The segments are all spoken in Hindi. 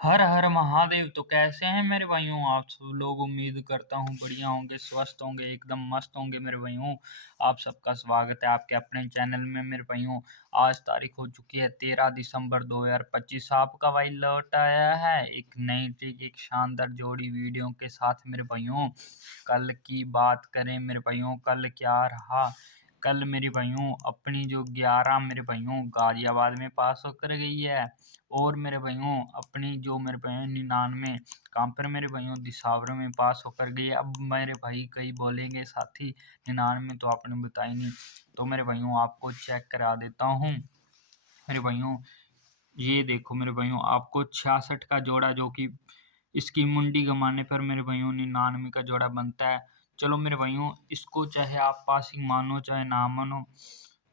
हर हर महादेव। तो कैसे हैं मेरे भाइयों आप सब लोग। उम्मीद करता हूँ बढ़िया होंगे, स्वस्थ होंगे, एकदम मस्त होंगे मेरे भाइयों। आप सबका स्वागत है आपके अपने चैनल में मेरे भाइयों। आज तारीख हो चुकी है 13 दिसंबर 2025। आपका भाई लौट आया है एक नई ट्रिक, एक शानदार जोड़ी वीडियो के साथ मेरे भाइयों। कल की बात करें मेरे भाइयों, कल क्या रहा। कल मेरे भाइयों अपनी जो 11 मेरे भाइयों गाजियाबाद में पास होकर गई है। और मेरे भाइयों अपनी जो मेरे भाइयों 99 कहाँ पर मेरे भाइयों दिसावर में पास होकर गई है। अब मेरे भाई कई बोलेंगे साथी 99 तो आपने बताई नहीं, तो मेरे भाइयों आपको चेक करा देता हूँ मेरे भाइयों। ये देखो मेरे भाइयों, आपको 66 का जोड़ा जो कि इसकी मुंडी घुमाने पर मेरे भाइयों 99 का जोड़ा बनता है। चलो मेरे भाइयों, इसको चाहे आप पासिंग मानो चाहे ना मानो,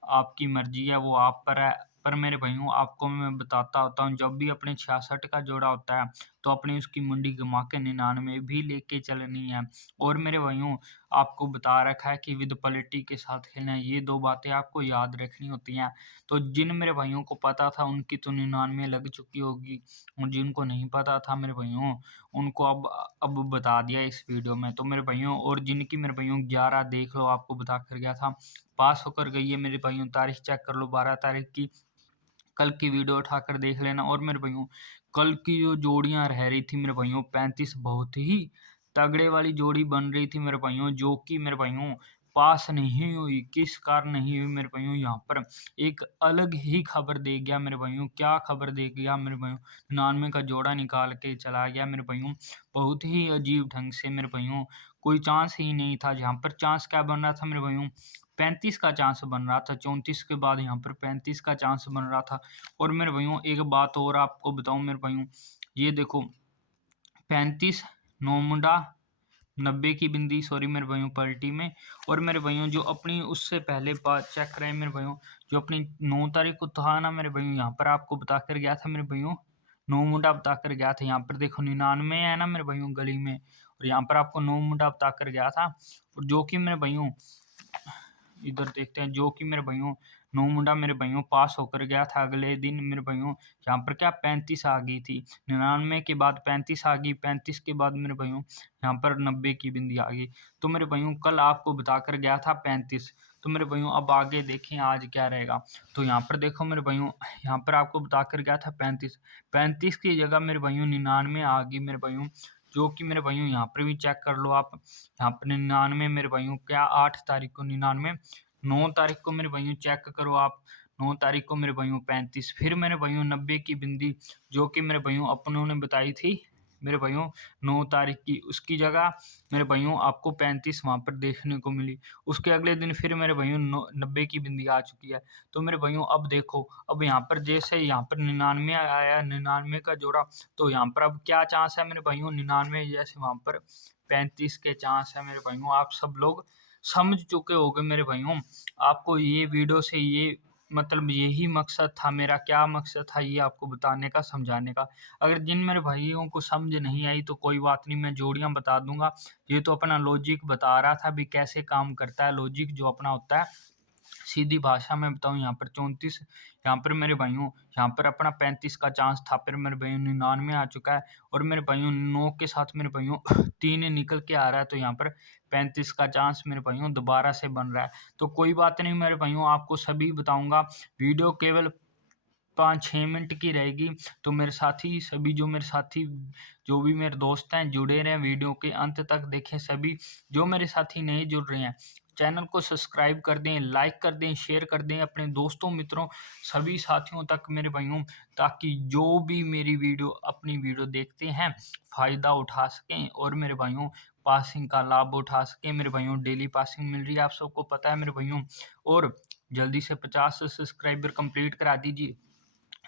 आपकी मर्जी है, वो आप पर है। पर मेरे भाइयों आपको मैं बताता होता हूँ, जब भी अपने 66 का जोड़ा होता है तो अपनी उसकी मुंडी घुमा के 99 भी लेके चलनी है। और मेरे भाइयों आपको बता रखा है कि विद पलटी के साथ खेलना है। ये दो बातें आपको याद रखनी होती हैं। तो जिन मेरे भाइयों को पता था उनकी तो 99 लग चुकी होगी, और जिनको नहीं पता था मेरे भाइयों उनको अब बता दिया इस वीडियो में। तो मेरे भाइयों, और जिनकी मेरे भाइयों 11 देख लो, आपको बता कर गया था पास होकर गई है मेरे भाइयों। तारीख चेक कर लो 12 तारीख की, कल की वीडियो उठाकर देख लेना। और मेरे भाइयों कल की जो जोड़ियां रह रही थी मेरे भाइयों 35 बहुत ही तगड़े वाली जोड़ी बन रही थी मेरे भाइयों, जो कि मेरे भाइयों पास नहीं हुई। किस कारण नहीं हुई मेरे भाइयों, यहाँ पर एक अलग ही खबर दे गया मेरे भाइयों। क्या खबर दे गया मेरे भाइयों, 99 का जोड़ा निकाल के चला गया मेरे भाइयों। बहुत ही अजीब ढंग से मेरे भाइयों, कोई चांस ही नहीं था। जहाँ पर चांस क्या बन रहा था मेरे भाइयों, 35 का चांस बन रहा था। 34 के बाद यहाँ पर 35 का चांस बन रहा था। और मेरे भाइयों एक बात और आपको बताऊं मेरे भाइयों, ये देखो 35 नौ मुंडा 90 की बिंदी, सॉरी मेरे भाइयों पलटी में। और मेरे भाइयों जो अपनी उससे पहले बात चेक करें मेरे भाइयों, जो अपनी 9 तारीख को था ना मेरे भाइयों, यहाँ पर आपको बता कर गया था मेरे भाइयों, 9 मुंडा बता कर गया था। यहाँ पर देखो 99 है ना मेरे भाइयों गली में, और यहाँ पर आपको 9 मुंडा बता कर गया था। और जो कि मेरे भाइयों इधर देखते हैं, जो कि मेरे भाइयों 9 मुंडा मेरे भाइयों पास होकर गया था अगले दिन मेरे भाइयों। यहाँ पर क्या 35 आ गई थी, 99 के बाद 35 आ गई, 35 के बाद मेरे भाइयों यहाँ पर 90 की बिंदी आ गई। तो मेरे भाइयों कल आपको बताकर गया था 35। तो मेरे भाइयों अब आगे देखें आज क्या रहेगा। तो यहाँ पर देखो मेरे भाइयों, यहाँ पर आपको बताकर गया था 35, 35 की जगह मेरे भाइयों 99 आ गई मेरे भाइयों। जो कि मेरे भाइयों यहाँ पर भी चेक कर लो आप, यहाँ पर 99 मेरे भाइयों क्या 8 तारीख को 99, 9 तारीख को मेरे भाइयों चेक करो आप, 9 तारीख को मेरे भाइयों 35, फिर मेरे भाइयों 90 की बिंदी, जो कि मेरे भाइयों अपनों ने बताई थी मेरे भाइयों 9 तारीख की, उसकी जगह मेरे भाइयों आपको 35 वहाँ पर देखने को मिली। उसके अगले दिन फिर मेरे भाइयों 90 की बिंदी आ चुकी है। तो मेरे भाइयों अब देखो, अब यहाँ पर जैसे यहाँ पर 99 आया, 99 का जोड़ा, तो यहाँ पर अब क्या चांस है मेरे भाइयों, 99 जैसे वहाँ पर 35 के चांस है मेरे भाइयों। आप सब लोग समझ चुके होंगे मेरे भाइयों। आपको ये वीडियो से ये मतलब यही मकसद था मेरा, क्या मकसद था ये आपको बताने का, समझाने का। अगर जिन मेरे भाइयों को समझ नहीं आई तो कोई बात नहीं, मैं जोड़ियां बता दूंगा। ये तो अपना लॉजिक बता रहा था भी कैसे काम करता है, लॉजिक जो अपना होता है। सीधी भाषा में बताऊं, यहाँ पर 34, यहाँ पर मेरे भाइयों यहाँ पर अपना 35 का चांस था, फिर मेरे भाइयों 99 आ चुका है। और मेरे भाइयों 9 के साथ मेरे भाइयों 3 निकल के आ रहा है, तो यहाँ पर 35 का चांस मेरे भाइयों दोबारा से बन रहा है। तो कोई बात नहीं मेरे भाइयों, आपको सभी बताऊंगा। वीडियो केवल 5-6 मिनट की रहेगी। तो मेरे साथी सभी, जो मेरे साथी जो भी मेरे दोस्त हैं जुड़े रहें, वीडियो के अंत तक देखें सभी। जो मेरे साथी नहीं जुड़ रहे हैं, चैनल को सब्सक्राइब कर दें, लाइक कर दें, शेयर कर दें अपने दोस्तों मित्रों सभी साथियों तक मेरे भाइयों, ताकि जो भी मेरी वीडियो अपनी वीडियो देखते हैं फ़ायदा उठा सकें, और मेरे भाइयों पासिंग का लाभ उठा सकें। मेरे भाइयों डेली पासिंग मिल रही है, आप सबको पता है मेरे भाइयों। और जल्दी से 50 सब्सक्राइबर कंप्लीट करा दीजिए,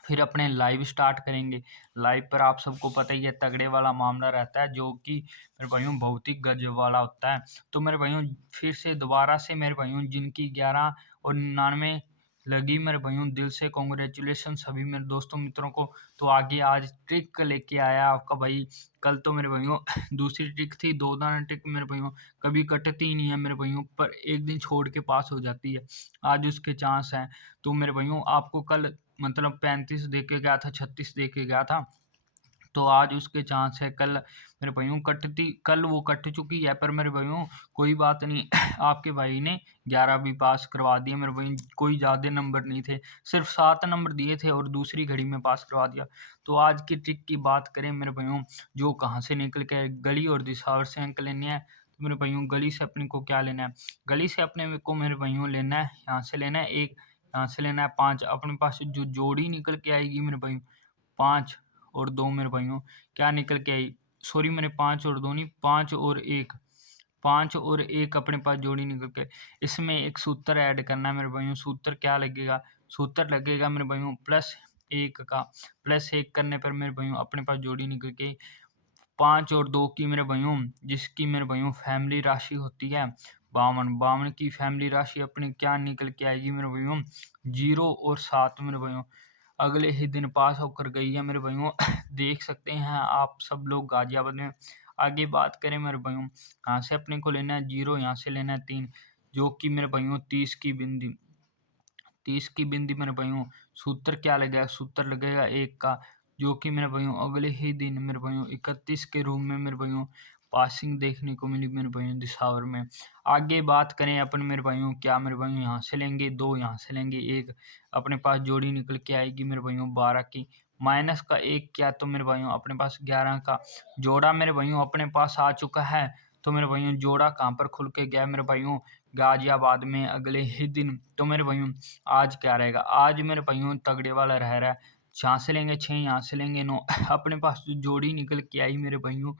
फिर अपने लाइव स्टार्ट करेंगे। लाइव पर आप सबको पता ही है तगड़े वाला मामला रहता है, जो कि मेरे भाइयों बहुत ही गजब वाला होता है। तो मेरे भाइयों फिर से दोबारा से मेरे भाइयों जिनकी 11 और 99 लगी मेरे भाइयों, दिल से कॉन्ग्रेचुलेशन सभी मेरे दोस्तों मित्रों को। तो आगे आज ट्रिक लेके आया आपका भाई। कल तो मेरे भाइयों दूसरी ट्रिक थी, दो दाना ट्रिक मेरे भाइयों कभी कटती ही नहीं है मेरे भाइयों, पर एक दिन छोड़ के पास हो जाती है, आज उसके चांस हैं। तो मेरे भाइयों आपको कल मतलब 35 दे के गया था, 36 दे के गया था। तो आज उसके चांस है, कल मेरे भाइयों कल वो कट चुकी है, पर मेरे भाइयों कोई बात नहीं। आपके भाई ने 11 भी पास करवा दिया मेरे भाई, कोई ज़्यादा नंबर नहीं थे, सिर्फ 7 नंबर दिए थे और दूसरी घड़ी में पास करवा दिया। तो आज की ट्रिक की बात करें मेरे भाइयों, जो कहाँ से निकल के आए, गली और दिशावर से अंक लेने हैं। तो मेरे भाइयों गली से अपने को क्या लेना है, गली से अपने को मेरे भाइयों लेना है, यहाँ से लेना है 1, यहाँ से लेना है 5। अपने पास जो जोड़ी निकल के आएगी मेरे भाइयों 5 और 2 मेरे भाइयों क्या निकल के आई, सॉरी मैंने 5 और 2 नहीं, 5 और 1, 5 और 1 अपने पास जोड़ी निकल के। इसमें एक सूत्र ऐड करना है मेरे भाइयों, सूत्र क्या लगेगा, सूत्र लगेगा मेरे भाइयों +1 का, +1 करने पर मेरे भाइयों अपने पास जोड़ी निकल के 5 और 2 की मेरे भाइयों, जिसकी मेरे भाइयों फैमिली राशि होती है 52, 52 की फैमिली राशि अपनी क्या निकल के आएगी मेरे भाइयों 0 और 7 मेरे भाइयों। अगले ही दिन पास होकर गई है मेरे भाइयों। देख सकते हैं आप सब लोग गाजियाबाद में। आगे बात करें मेरे भाइयों, यहाँ से अपने को लेना है 0, यहाँ से लेना है 3, जो कि मेरे भाइयों 30 की बिंदी मेरे भाइयों। सूत्र क्या लगेगा, सूत्र लगेगा 1 का, जो कि मेरे भाइयों अगले ही दिन मेरे भाइयों 31 के रूम में मेरे भाइयों पासिंग देखने को मिली मेरे भाइयों दिशावर में। आगे बात करें अपन मेरे भाइयों, क्या मेरे भाइयों यहाँ से लेंगे 2, यहाँ से लेंगे 1, अपने पास जोड़ी निकल के आएगी मेरे भाइयों 12 की, माइनस का 1 क्या, तो मेरे भाइयों अपने पास 11 का जोड़ा मेरे भाइयों अपने पास आ चुका है। तो मेरे भाइयों जोड़ा कहाँ पर खुल के गया मेरे भाइयों, गाजियाबाद में अगले ही दिन। तो मेरे भाइयों आज क्या रहेगा, आज मेरे भाइयों तगड़े वाला रह रहा है, यहाँ से लेंगे 6, यहाँ से लेंगे 9। अपने पास जो जोड़ी निकल के आई मेरे भाइयों,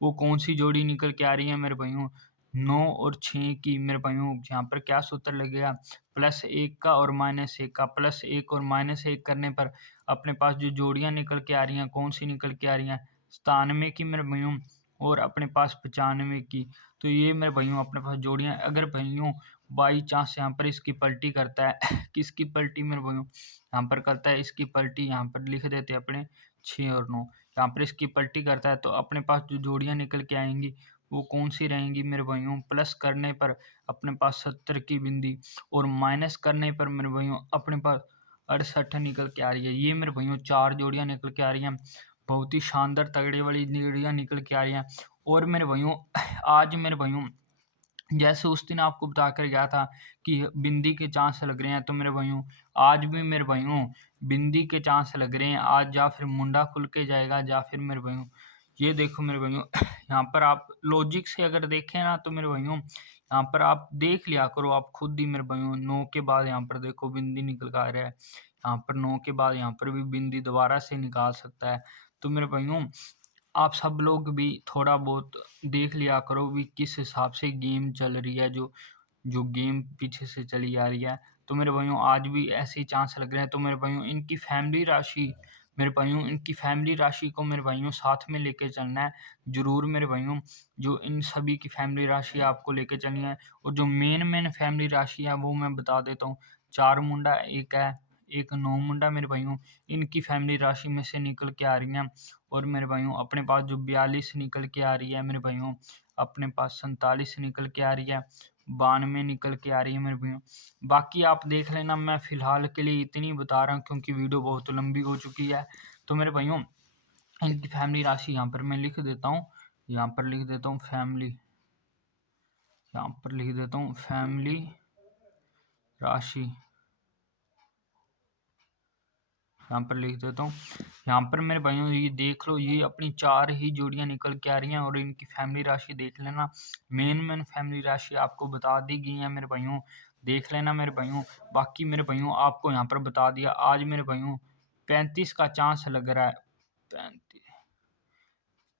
वो कौन सी जोड़ी निकल के आ रही है मेरे भाइयों 9 और 6 की मेरे भाइयों। यहाँ पर क्या सूत्र लगेगा, +1 का और -1 का, +1 और -1 करने पर अपने पास जो जोड़ियाँ निकल के आ रही हैं, कौन सी निकल के आ रही हैं 97 की मेरे भाइयों और अपने पास 95 की। तो ये मेरे भाइयों अपने पास जोड़ियाँ, अगर भाइयों बाई चांस यहाँ पर इसकी पलटी करता है, किसकी पलटी मेरे भाइयों, यहाँ पर करता है इसकी पलटी, यहाँ पर लिख देते हैं अपने 6 और 9, यहाँ पर इसकी पलटी करता है, तो अपने पास जो जोड़ियाँ निकल के आएंगी वो कौन सी रहेंगी मेरे भाइयों, प्लस करने पर अपने पास 70 की बिंदी और माइनस करने पर मेरे भाइयों अपने पास 68 निकल के आ रही है। ये मेरे भाइयों 4 जोड़ियाँ निकल के आ रही हैं, बहुत ही शानदार तगड़े वाली जोड़ियाँ निकल के आ रही हैं। और मेरे भाइयों आज मेरे भाइयों जैसे उस दिन आपको बता कर गया था कि बिंदी के चांस लग रहे हैं, तो मेरे भाइयों आज भी मेरे भाइयों बिंदी के चांस लग रहे हैं। आज या फिर मुंडा खुल के जाएगा, या फिर मेरे भाइयों ये देखो मेरे भाइयों, यहाँ पर आप लॉजिक से अगर देखें ना, तो मेरे भाइयों यहाँ पर आप देख लिया करो आप खुद ही मेरे भाइयों। 9 के बाद यहाँ पर देखो बिंदी निकल कर आ रहा है, यहाँ पर 9 के बाद यहाँ पर भी बिंदी दोबारा से निकाल सकता है। तो मेरे भाइयों आप सब लोग भी थोड़ा बहुत देख लिया करो भी किस हिसाब से गेम चल रही है, जो जो गेम पीछे से चली आ रही है। तो मेरे भाइयों आज भी ऐसे ही चांस लग रहे हैं। तो मेरे भाइयों इनकी फैमिली राशि को मेरे भाइयों साथ में लेके चलना है ज़रूर मेरे भाइयों। जो इन सभी की फैमिली राशि आपको लेके चलनी है, और जो मेन फैमिली राशि है वो मैं बता देता हूँ। 4 मुंडा एक है, एक 9 मुंडा मेरे भाइयों, इनकी फैमिली राशि में से निकल के आ रही हैं। और मेरे भाइयों अपने पास जो 42 निकल के आ रही है मेरे भाइयों, अपने पास 47 निकल के आ रही है, 92 निकल के आ रही है मेरे भैया। बाकी आप देख लेना, मैं फ़िलहाल के लिए इतनी बता रहा हूँ क्योंकि वीडियो बहुत लंबी हो चुकी है। तो मेरे भाइयों इनकी फैमिली राशि यहाँ पर मैं लिख देता हूँ, यहाँ पर लिख देता हूँ फैमिली, यहाँ पर लिख देता हूँ फैमिली राशि, यहाँ पर लिख देता हूँ। यहाँ पर मेरे भाइयों ये देख लो, ये अपनी 4 ही जोड़ियाँ निकल के आ रही हैं और इनकी फैमिली राशि देख लेना। मेन फैमिली राशि आपको बता दी गई है मेरे भाइयों, देख लेना मेरे भाइयों। बाकी मेरे भाइयों आपको यहाँ पर बता दिया, आज मेरे भाइयों 35 का चांस लग रहा है। 35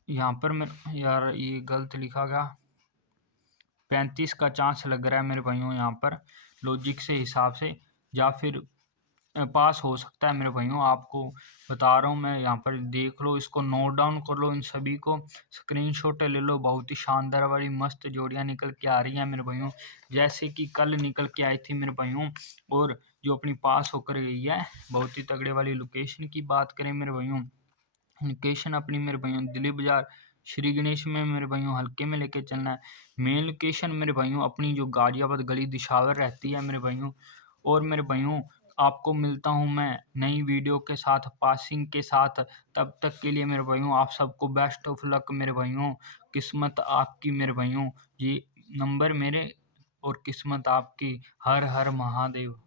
यहाँ पर मेरे यार ये गलत लिखा गया, 35 का चांस लग रहा है मेरे भाइयों यहाँ पर लॉजिक से हिसाब से, या फिर पास हो सकता है मेरे भाइयों। आपको बता रहा हूँ मैं, यहाँ पर देख लो, इसको नोट डाउन कर लो, इन सभी को स्क्रीनशॉट ले लो। बहुत ही शानदार वाली मस्त जोड़ियाँ निकल के आ रही हैं मेरे भाइयों, जैसे कि कल निकल के आई थी मेरे भाइयों, और जो अपनी पास होकर गई है। बहुत ही तगड़े वाली लोकेशन की बात करें मेरे भाइयों, लोकेशन अपनी मेरे भाइयों दिल्ली बाजार श्री गणेश में मेरे भाइयों हल्के में लेके चलना है। मेन लोकेशन मेरे भाइयों अपनी जो गाजियाबाद गली दिशावर रहती है मेरे भाइयों। और मेरे भाइयों आपको मिलता हूँ मैं नई वीडियो के साथ, पासिंग के साथ। तब तक के लिए मेरे भाइयों आप सबको बेस्ट ऑफ लक मेरे भाइयों। किस्मत आपकी मेरे भाइयों। ये नंबर मेरे और किस्मत आपकी। हर हर महादेव।